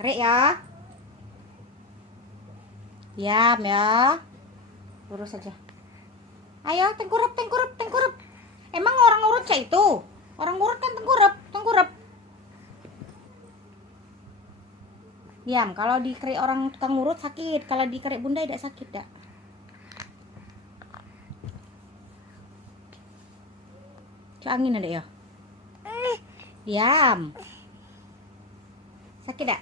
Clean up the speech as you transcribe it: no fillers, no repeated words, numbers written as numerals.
Kerik ya. Diam ya. Lurus aja. Ayo, tengkurap, tengkurap, tengkurap. Emang orang urut kayak itu? Orang urut kan tengkurap, tengkurap. Diam, kalau dikerik orang tukang urut sakit. Kalau dikerik bunda tidak sakit, dak. Cok angin ada ya. Diam. Sakit dak?